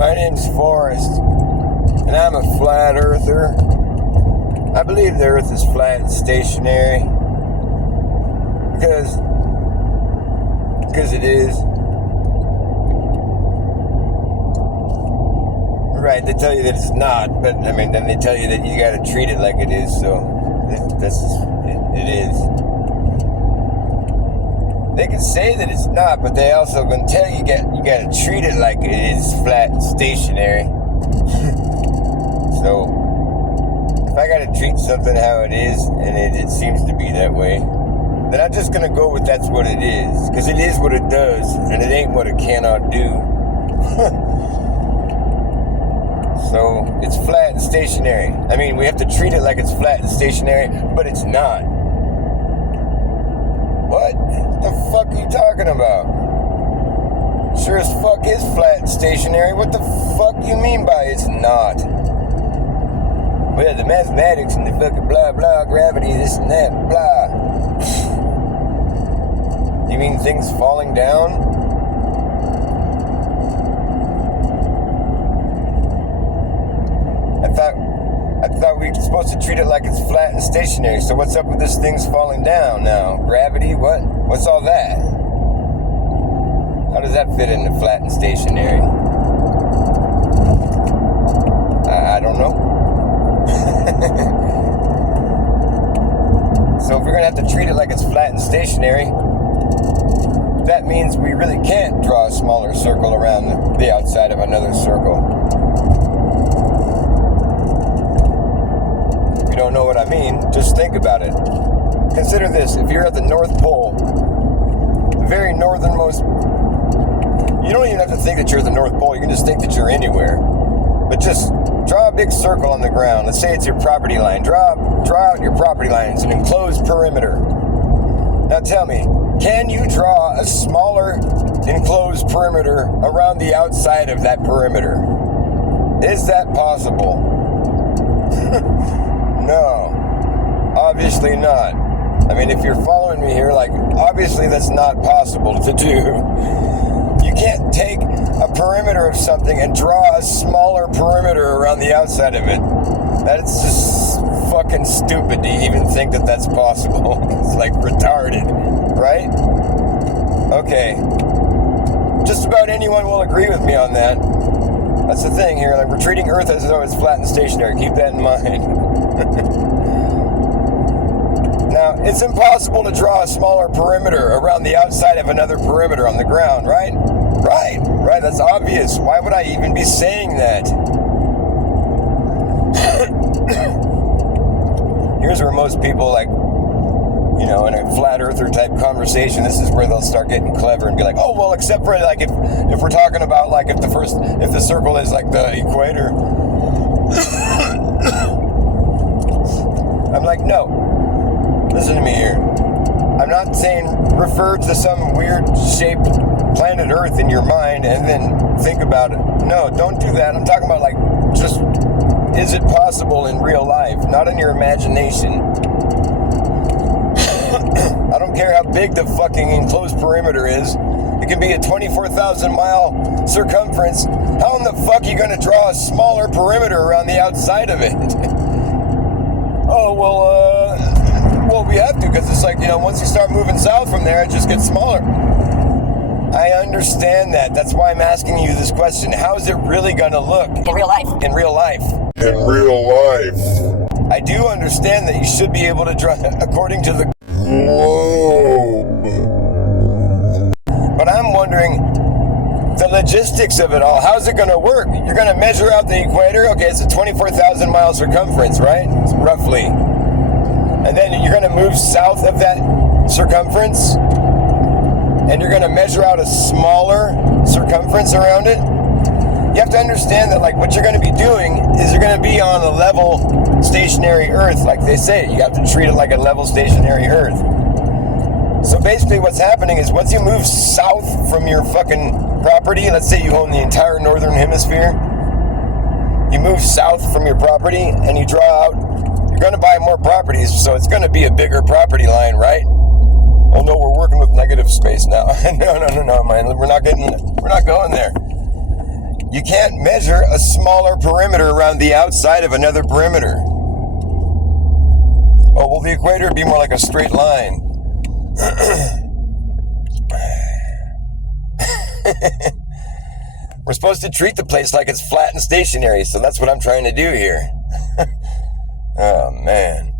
My name's Forrest, and I'm a flat earther. I believe the earth is flat and stationary because it is. Right, they tell you that it's not, but I mean, then they tell you that you gotta treat it like it is, so it is. They can say that it's not, but they also gonna tell you gotta treat it like it is flat and stationary. So, if I gotta treat something how it is, and it seems to be that way, then I'm just gonna go with that's what it is, because it is what it does, and it ain't what it cannot do. So, it's flat and stationary. I mean, we have to treat it like it's flat and stationary, but it's not. What the fuck are you talking about? Sure as fuck is flat and stationary. What the fuck you mean by it's not? Well, the mathematics and the fucking blah blah, gravity, this and that, blah. You mean things falling down? I thought we were supposed to treat it like it's flat and stationary. So what's up with this thing's falling down now? Gravity? What? What's all that? How does that fit into flat and stationary? I don't know. So if we're going to have to treat it like it's flat and stationary, that means we really can't draw a smaller circle around the outside of another circle. If you don't know what I mean, just think about it. Consider this. If you're at the North Pole, the very northernmost, you don't even have to think that you're at the North Pole. You can just think that you're anywhere. But just draw a big circle on the ground. Let's say it's your property line. Draw out your property line. It's an enclosed perimeter. Now tell me, can you draw a smaller enclosed perimeter around the outside of that perimeter? Is that possible? No. Obviously not. I mean, if you're following me here, like, obviously that's not possible to do. You can't take a perimeter of something and draw a smaller perimeter around the outside of it. That's just fucking stupid to even think that that's possible. It's like retarded, right? Okay. Just about anyone will agree with me on that. That's the thing here. Like, we're treating Earth as though it's flat and stationary. Keep that in mind. Now, it's impossible to draw a smaller perimeter around the outside of another perimeter on the ground, right? Right, that's obvious. Why would I even be saying that? Here's where most people, like, you know, in a flat earther type conversation, this is where they'll start getting clever and be like, oh, well, except for, like, if we're talking about, like, if the circle is, like, the equator. I'm like, no. Listen to me here. I'm not saying refer to some weird shaped planet Earth in your mind and then think about it. No, don't do that. I'm talking about, like, just, is it possible in real life? Not in your imagination. I don't care how big the fucking enclosed perimeter is. It can be a 24,000 mile circumference. How in the fuck are you going to draw a smaller perimeter around the outside of it? Oh, well, we have to, because it's like, you know, once you start moving south from there, it just gets smaller. I understand that. That's why I'm asking you this question. How is it really going to look? In real life. In real life. In real life. I do understand that you should be able to draw according to the globe. But I'm wondering the logistics of it all. How's it going to work? You're going to measure out the equator? Okay, it's a 24,000 mile circumference, right? Roughly. And then you're going to move south of that circumference, and you're going to measure out a smaller circumference around it. You have to understand that, like, what you're going to be doing is you're going to be on a level stationary Earth, like they say. You have to treat it like a level stationary Earth. So basically what's happening is once you move south from your fucking property, let's say you own the entire northern hemisphere, you move south from your property and you draw out, you're going to buy more properties, so it's going to be a bigger property line, right? Oh no, we're working with negative space now. No, man, we're not going there. You can't measure a smaller perimeter around the outside of another perimeter. Oh, well, the equator would be more like a straight line. We're supposed to treat the place like it's flat and stationary, so that's what I'm trying to do here. Oh, man.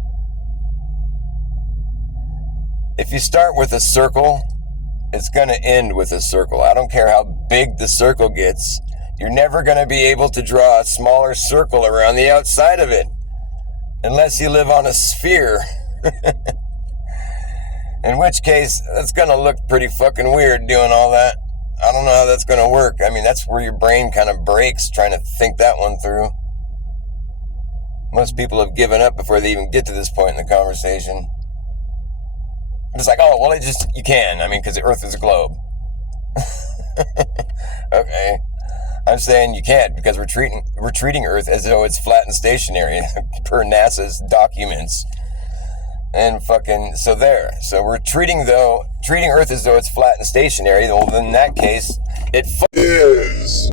If you start with a circle, it's going to end with a circle. I don't care how big the circle gets. You're never going to be able to draw a smaller circle around the outside of it. Unless you live on a sphere. In which case, that's going to look pretty fucking weird doing all that. I don't know how that's going to work. I mean, that's where your brain kind of breaks trying to think that one through. Most people have given up before they even get to this point in the conversation. It's like, oh, well, you can. I mean, because the Earth is a globe. Okay. I'm saying you can't because we're treating Earth as though it's flat and stationary per NASA's documents. And fucking, so there. So we're treating Earth as though it's flat and stationary. Well, then in that case, it is.